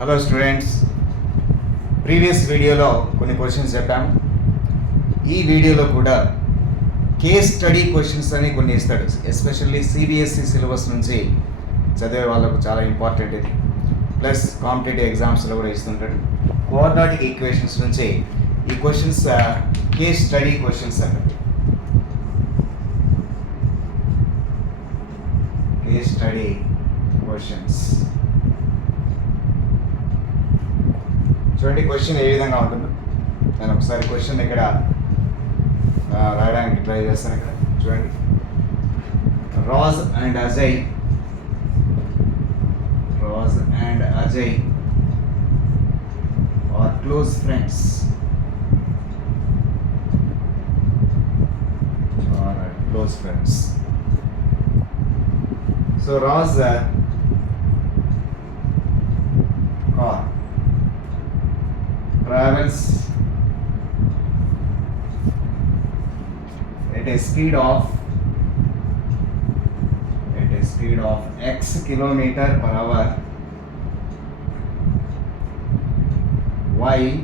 Hello students, previous వీడియోలో కొన్ని క్వశ్చన్స్ చెప్పాము. ఈ వీడియోలో కూడా కేస్ స్టడీ క్వశ్చన్స్ అని కొన్ని ఇస్తాడు. ఎస్పెషల్లీ సిబిఎస్ఈ సిలబస్ నుంచి చదివే వాళ్ళకు చాలా ఇంపార్టెంట్ ఇది. ప్లస్ కాంపిటేటివ్ ఎగ్జామ్స్లో కూడా ఇస్తుంటాడు. క్వాడ్రాటిక్ ఈక్వేషన్స్ నుంచి ఈ క్వశ్చన్స్ కేస్ స్టడీ క్వశ్చన్స్ అన్నది. కేస్ స్టడీ క్వశ్చన్స్ చూడండి. క్వశ్చన్ ఏ విధంగా ఉంటుందో నేను ఒకసారి క్వశ్చన్ ఇక్కడ రాయడానికి ట్రై చేస్తాను. ఇక్కడ చూడండి. Raj and Ajay are close friends. So Raj car travels at a speed of x kilometer per hour, while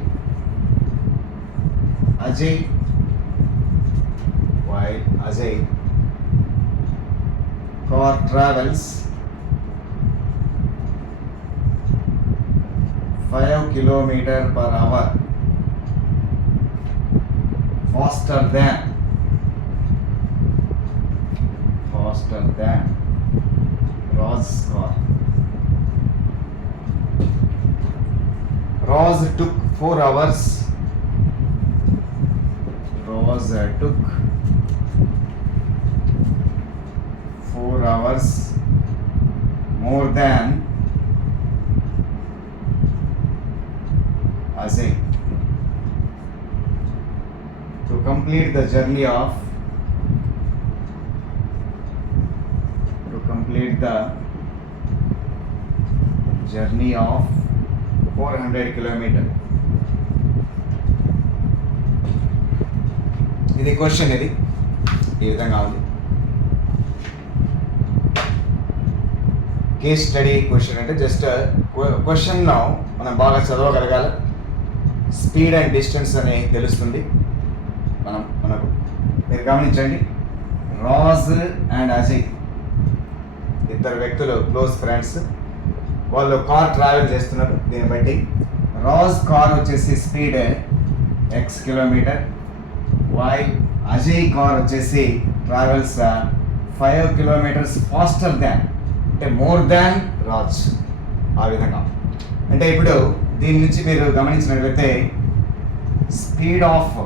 Ajay car travels 5 kilometer per hour faster than Roz's car. Roz took 4 hours. Roz took 4 hours more than Ajay to complete the journey of 400 kilometer. ఇది క్వశ్చన్. ఇది ఈ విధంగా ఉంది. Case study question అంటే జస్ట్ క్వశ్చన్లో మనం బాగా చదవగలగాలి. స్పీడ్ అండ్ డిస్టెన్స్ అని తెలుస్తుంది మనకు. మీరు గమనించండి. రాజ్ అండ్ అజయ్ ఇద్దరు వ్యక్తులు క్లోజ్ ఫ్రెండ్స్. వాళ్ళు కార్ ట్రావెల్ చేస్తున్నారు. దీన్ని బట్టి రాజ్ కార్ వచ్చేసి speed x kilometre, while Ajay car వచ్చేసి ట్రావెల్స్ 5 కిలోమీటర్స్ ఫాస్టర్ దాన్, అంటే మోర్ దాన్ రాజ్. ఆ విధంగా అంటే ఇప్పుడు దీని నుంచి మీరు గమనించినట్లయితే స్పీడ్ ఆఫ్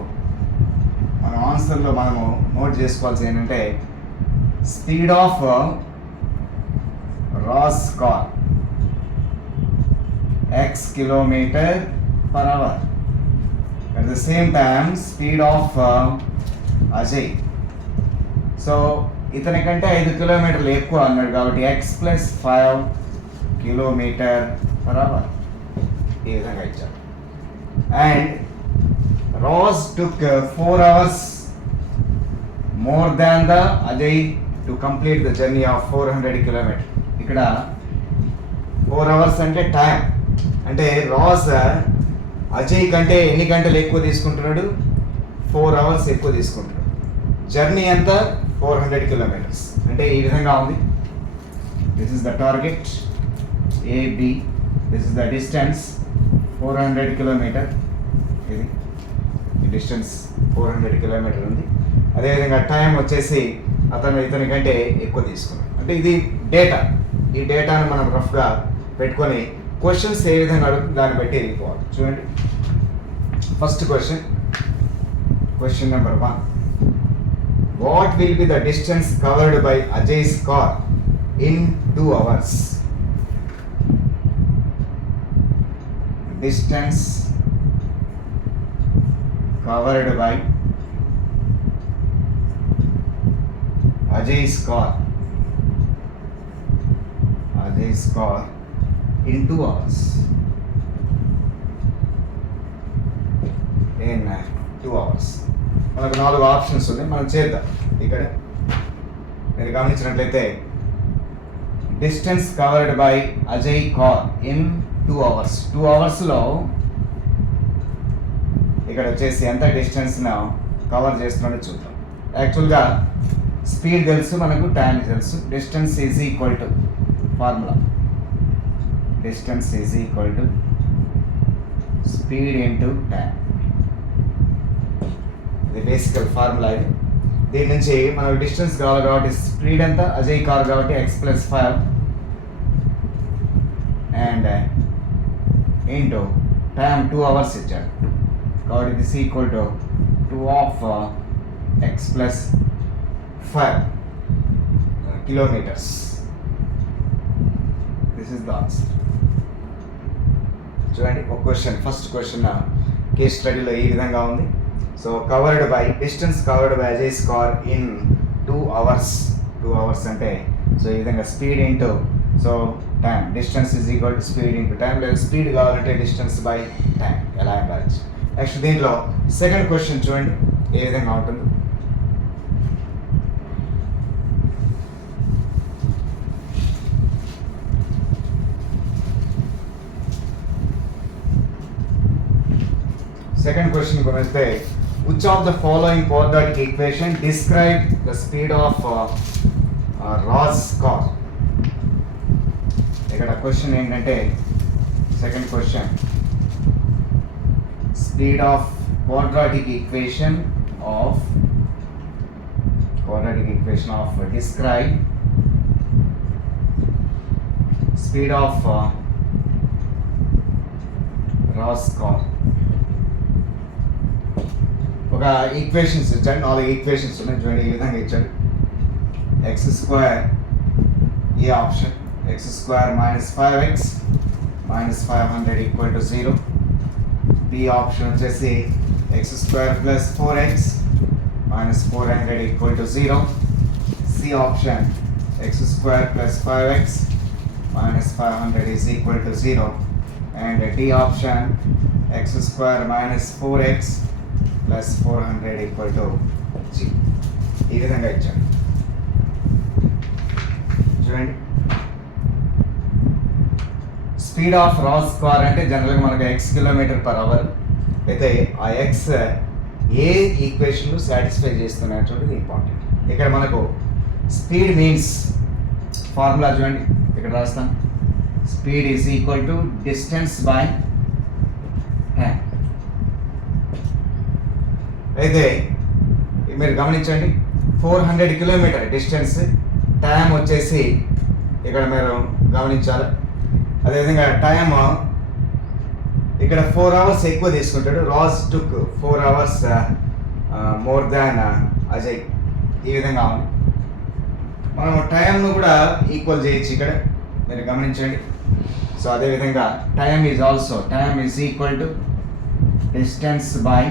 మన ఆన్సర్లో మనము నోట్ చేసుకోవాల్సి ఏంటంటే speed of Raj car x kilometer per hour. At the same time speed of Ajay. So ఇతని కంటే 5 కిలోమీటర్లు ఎక్కువ అన్నాడు కాబట్టి x + 5 కిలోమీటర్ పర్ అవర్ ఈ విధంగా ఇచ్చారు. అండ్ రాజ్ టుక్ 4 hours more than the Ajay to complete the journey of 400 kilometers. ఇక్కడ 4 hours అంటే టైం. అంటే రాజ్ అజయ్ కంటే ఎన్ని గంటలు ఎక్కువ తీసుకుంటున్నాడు? 4 hours ఎక్కువ తీసుకుంటున్నాడు. జర్నీ ఎంత? 400 kilometers. అంటే ఈ విధంగా ఉంది. This is the target AB. This is the distance 400 kilometer. ఇది డిస్టెన్స్ 400 kilometer ఉంది. అదేవిధంగా టైం వచ్చేసి ఇతని కంటే ఎక్కువ తీసుకున్నాడు. అంటే ఇది డేటా. ఈ డేటాను మనం రఫ్గా పెట్టుకొని క్వశ్చన్స్ ఏ విధంగా అడుగుతుంది దాన్ని బట్టి వెళ్ళిపోవాలి. చూడండి. First question number 1. What will be the distance covered by Ajay's car in 2 hours? Distance covered by Ajay's car in 2 hours. In 2 hours మనకు 4 ఆప్షన్స్ ఉన్నాయి. మనం చేద్దాం. ఇక్కడ మీరు గమనించినట్లయితే distance covered by Ajay car in 2 hours. 2 అవర్స్లో ఇక్కడ వచ్చేసి ఎంత డిస్టెన్స్ను కవర్ చేస్తున్నాడో చూద్దాం. యాక్చువల్గా స్పీడ్ తెలుసు మనకు, టైం తెలుసు. Distance is equal to formula, distance is equal to speed into time. ఇది బేసికల్ ఫార్ములా. ఇది దీని నుంచి మనకు డిస్టెన్స్ కావాలి కాబట్టి స్పీడ్ ఎంత, అజయ్ కార్ కాబట్టి x+5 అండ్ ఇంటూ టైం 2 అవర్స్ ఇచ్చాడు కాబట్టి this equal to 2 of x+5 kilometres. This is the answer. చూడండి ఒక క్వశ్చన్, ఫస్ట్ క్వశ్చన్ కేస్ స్టడీలో ఈ విధంగా ఉంది. So covered by, distance covered by Ajay's car in 2 hours. 2 hours అంటే సో ఈ విధంగా speed into so time, distance is equal to speed into time, లేదా స్పీడ్ కావాలంటే డిస్టెన్స్ బై టైం, ఎలా రాయొచ్చు. నెక్స్ట్ దీంట్లో సెకండ్ క్వశ్చన్ చూడండి ఏ విధంగా ఉంటుంది. సెకండ్ క్వశ్చన్ వస్తే which of the following quadratic equation describe the speed of Ross car. ఇక్కడ క్వశ్చన్ ఏంటంటే second question, speed of quadratic equation of describe speed of Ross car. ఒక ఈక్వేషన్స్ ఇచ్చాడు, 4 ఈక్వేషన్స్ ఉన్నాయి చూడండి. ఈ విధంగా ఇచ్చాడు. x² ఏ option, x² -5x -500 = 0. B option వచ్చేసి x² + 4x -400 = 0. C option x² + 5x -500 = 0. And D option x² - 4x +400 = 0. ఈ విధంగా ఇచ్చాడు చూడండి. స్పీడ్ ఆఫ్ రాస్ కార్ అంటే జనరల్గా మనకు x km/h. అయితే ఆ x ఏ ఈక్వేషన్లు సాటిస్ఫై చేస్తున్నాయో చూడండి, ఇంపార్టెంట్. ఇక్కడ మనకు స్పీడ్ మీన్స్ ఫార్ములా చూడండి, ఇక్కడ రాస్తాం. Speed is equal to distance by time. అయితే మీరు గమనించండి, 400 కిలోమీటర్ డిస్టెన్స్, టైం వచ్చేసి ఇక్కడ మీరు గమనించాలి. అదేవిధంగా టైమ్ ఇక్కడ 4 అవర్స్ ఎక్కువ తీసుకుంటాడు. రాజ్ టుక్ 4 అవర్స్ మోర్ దాన్ అజయ్. ఈ విధంగా ఉంది. మనం టైంను కూడా ఈక్వల్ చేయొచ్చు ఇక్కడ, మీరు గమనించండి. సో అదేవిధంగా time is equal to distance by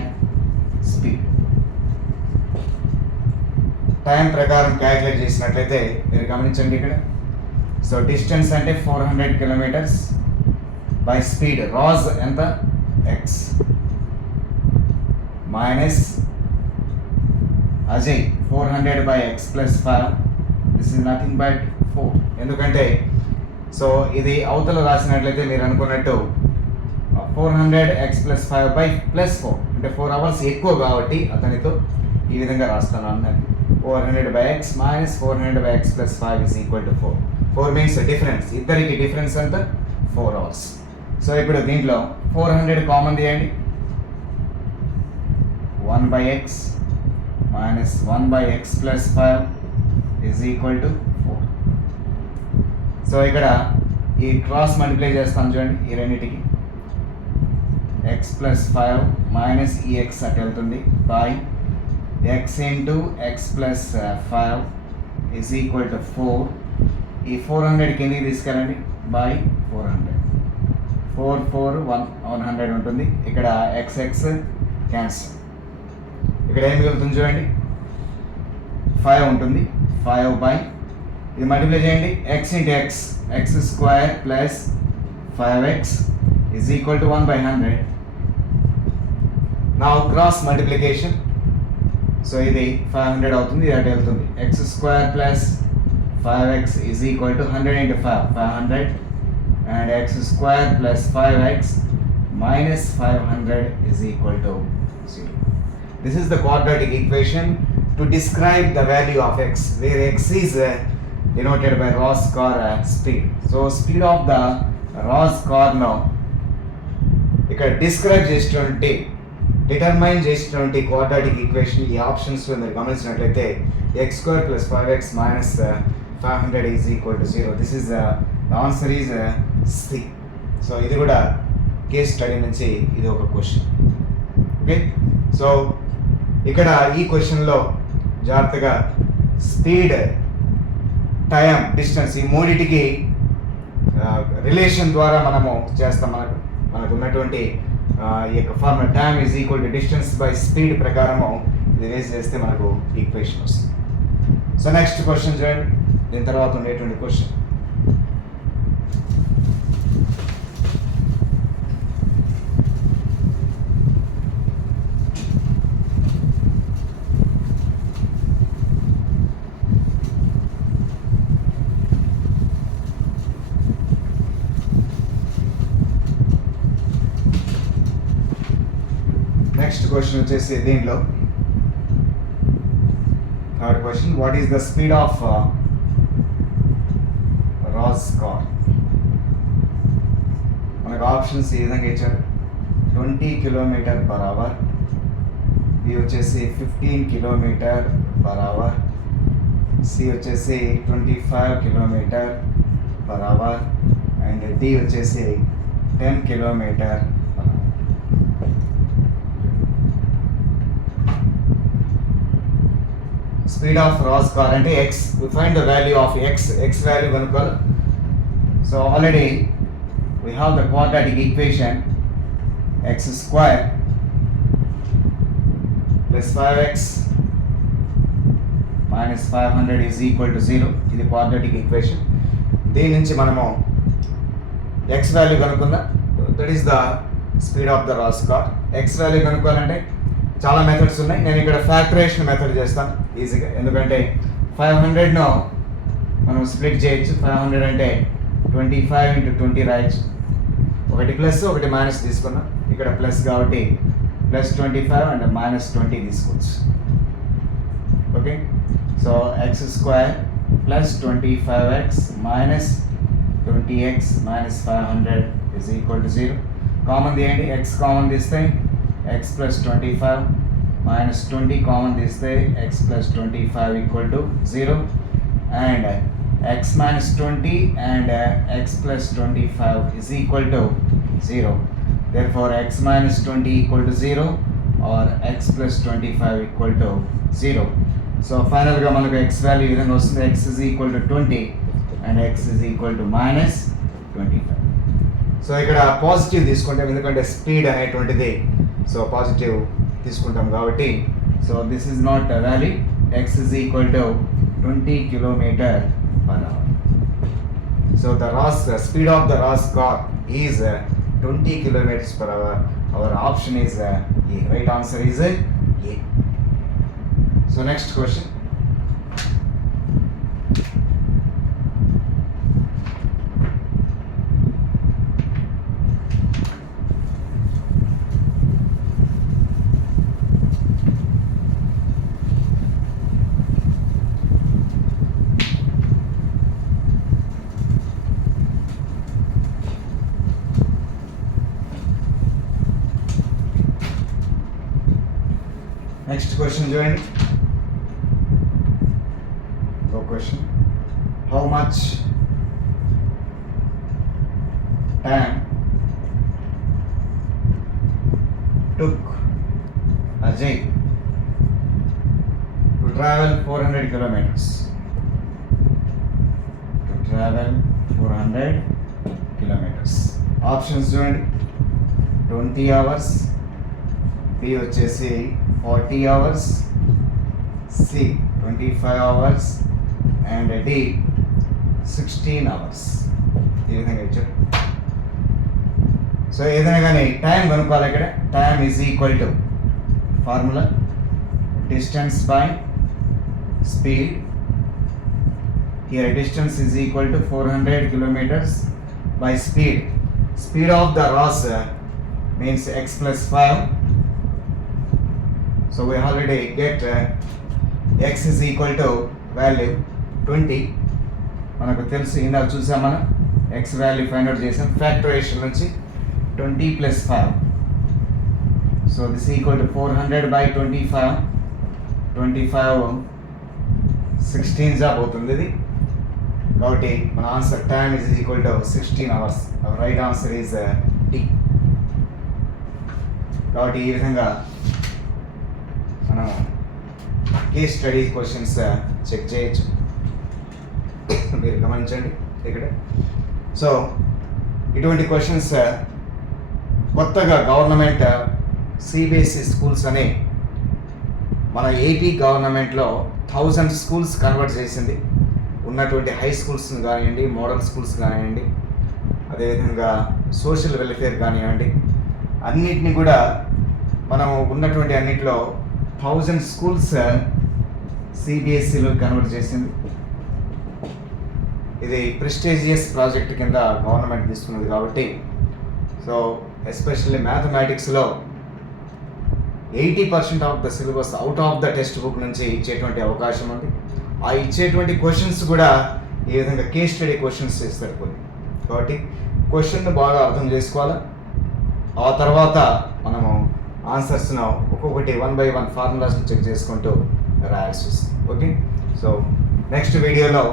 speed. Time ప్రకారం క్యాలిక్యులేట్ చేసినట్లయితే మీరు గమనించండి ఇక్కడ. సో డిస్టెన్స్ అంటే 400 కిలోమీటర్స్ బై స్పీడ్ రాజ్ ఎంత, x minus Ajay 400 / x+5. This is nothing but 4. ఎందుకంటే సో ఇది అవతల రాసినట్లయితే మీరు అనుకున్నట్టు 400 x+5 + 4 అంటే 4 అవర్స్ ఎక్కువ కాబట్టి అతనితో ఈ విధంగా రాస్తాను అన్నాను. 400 / x - 400 / x+5 = 4. 4 మీన్స్ డిఫరెన్స్, ఇద్దరికి డిఫరెన్స్ అంతా 4 అవర్స్. సో ఇప్పుడు దీంట్లో 400 కామన్ తీయండి. 1/x - 1/x+5 = 4. సో ఇక్కడ ఈ క్రాస్ మల్టిప్లై చేస్తాం చూడండి ఈ రెండింటికి. x+5 - ఈ x అటు వెళ్తుంది బై x × x+5 = 4. ఈ 400 కిందకి తీసుకెళ్ళండి బై 400. 4 4 100 ఉంటుంది. ఇక్కడ x క్యాన్సిల్. ఇక్కడ ఏం మిగులుతుంది చూడండి, 5 ఉంటుంది. 5 బై ఇది మల్టిప్లై చేయండి, x × x x² + 5x = 1/100. నా క్రాస్ మల్టిప్లికేషన్. సో ఇది 500 అవుతుంది, ఇది అటు వెళ్తుంది. x² + 5x = 100 × 5 500 and x square plus 5x minus 500 is equal to 0. This is the quadratic equation to describe the value of x, where x is denoted by Ross car speed. So speed of the Ross car now ఇక్కడ describe చేసినటువంటి determine చేసినటువంటి quadratic equation ఈ ఆప్షన్స్లో మీరు గమనించినట్లయితే x square plus 5x minus 500 is equal to 0. This is the answer is C. So ఇది కూడా case study నుంచి ఇది ఒక క్వశ్చన్. ఓకే, సో ఇక్కడ ఈ క్వశ్చన్లో జాగ్రత్తగా స్పీడ్, టైం, డిస్టెన్స్ ఈ మూడిటికి రిలేషన్ ద్వారా మనము చేస్తాం. మనకు ఉన్నటువంటి ఈ యొక్క formula time is equal to distance by speed ప్రకారము ఇది రేస్ చేస్తే మనకు ఈక్వేషన్ వస్తుంది. సో నెక్స్ట్ క్వశ్చన్ చూడండి, దీని తర్వాత ఉండేటువంటి క్వశ్చన్. నెక్స్ట్ క్వశ్చన్ వచ్చేసి దీంట్లో third question, what is the speed of Ross car? మనకు ఆప్షన్స్ ఈ విధంగా ఇచ్చారు. 20 km/h, బి వచ్చేసి 15 km/h, సి వచ్చేసి 25 km/h అండ్ డి వచ్చేసి 10 km/h. Speed of Ross car అంటే x, we find the value of x value కనుక్కోవాలి. So already we have the quadratic equation x square plus 5x minus 500 is equal to 0. ఇది quadratic equation. దీని నుంచి మనము x value కనుక్కుందాం. That is the speed of the Ross car. x value కనుక్కోవాలంటే చాలా methods ఉన్నాయి. నేను ఇక్కడ ఫ్యాక్టరేషన్ మెథడ్ చేస్తాను ఈజీగా, ఎందుకంటే 500ను మనం స్ప్లిట్ చేయొచ్చు. 500 అంటే 25 into 20 రాయొచ్చు. ఒకటి ప్లస్ ఒకటి మైనస్ తీసుకున్నాం. ఇక్కడ ప్లస్ కాబట్టి ప్లస్ 25 అండ్ మైనస్ 20 తీసుకోవచ్చు. Okay, so X square plus 25x minus 20x minus 500 is equal to 0. కామన్ తీయండి, ఎక్స్ కామన్ తీస్తే x plus 25 minus 20 common తీస్తే x plus 25 equal to 0 and x minus 20 and x plus 25 is equal to 0. Therefore x minus 20 equal to 0 or x plus 25 equal to 0. So final గా మనకు x value ఈ విధంగా వస్తుంది. x is equal to 20 and x is equal to minus 25. So ఇక్కడ positive తీసుకుంటాం ఎందుకంటే speed అనేటువంటిది so positive తీసుకుంటాం కాబట్టి, so this is not valid. X is equal to 20 km/h. So the speed of the Ross car is 20 km/h. Our option is A. Right answer is A. So next question, చూడండి. ఒక question, how much time took Ajay to travel 400 kilometers? To travel 400 kilometers. Options చూడండి. 20 hours, B వచ్చేసి 40 hours, C 25 hours and D 16 hours. ఈ విధంగా ఇచ్చారు. సో ఏదైనా కానీ టైం కనుక్కోవాలి. ఇక్కడ time is equal to formula distance by speed. Here distance is equal to 400 kilometers by speed. Speed of the Ross means x plus 5. So we already get x is equal to value 20. మనకు తెలుసు ఇందాక చూసాం మనం x value find out చేసాం ఫ్యాక్టరైజేషన్ నుంచి 20 plus 5. So this is equal to 400 by 25. 25 16 జాబ్ అవుతుంది ఇది. కాబట్టి మన answer time is equal to 16 hours. Right answer is D. కాబట్టి ఈ విధంగా మనం కేస్ స్టడీ క్వశ్చన్స్ చెక్ చేయొచ్చు. మీరు గమనించండి ఇక్కడ. సో ఇటువంటి క్వశ్చన్స్ కొత్తగా గవర్నమెంట్ సిబిఎస్ఈ స్కూల్స్ అని మన ఏపీ గవర్నమెంట్లో 1000 స్కూల్స్ కన్వర్ట్ చేసింది. ఉన్నటువంటి హై స్కూల్స్ని కానివ్వండి, మోడల్ స్కూల్స్ కానివ్వండి, అదేవిధంగా సోషల్ వెల్ఫేర్ కానివ్వండి, అన్నిటిని కూడా మనం ఉన్నటువంటి అన్నిటిలో 1000 స్కూల్స్ సిబిఎస్ఈలో కన్వర్ట్ చేసింది. ఇది ప్రెస్టీజియస్ ప్రాజెక్ట్ కింద గవర్నమెంట్ తీసుకున్నది కాబట్టి సో ఎస్పెషల్లీ మ్యాథమెటిక్స్లో 80% of the syllabus out of the text book నుంచి ఇచ్చేటువంటి అవకాశం ఉంది. ఆ ఇచ్చేటువంటి క్వశ్చన్స్ కూడా ఈ విధంగా కేస్ స్టడీ క్వశ్చన్స్ ఇస్తారు కొన్ని. కాబట్టి క్వశ్చన్ను బాగా అర్థం చేసుకోవాలి. ఆ తర్వాత మనము ఆన్సర్స్ను ఒక్కొక్కటి 1 by 1 ఫార్ములాస్ని చెక్ చేసుకుంటూ రాయాల్సి వస్తుంది. ఓకే, సో నెక్స్ట్ వీడియోలో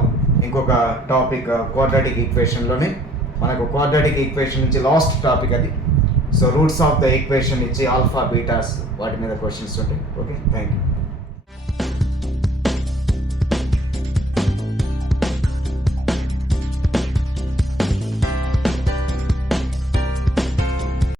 ఇంకొక టాపిక్ క్వాడ్రాటిక్ ఈక్వేషన్లోనే మనకు క్వాడ్రాటిక్ ఈక్వేషన్ నుంచి లాస్ట్ టాపిక్ అది. So roots of the equation ఇచ్చి ఆల్ఫా బీటాస్ వాటి మీద క్వశ్చన్స్ ఉంటాయి. Okay, thank you.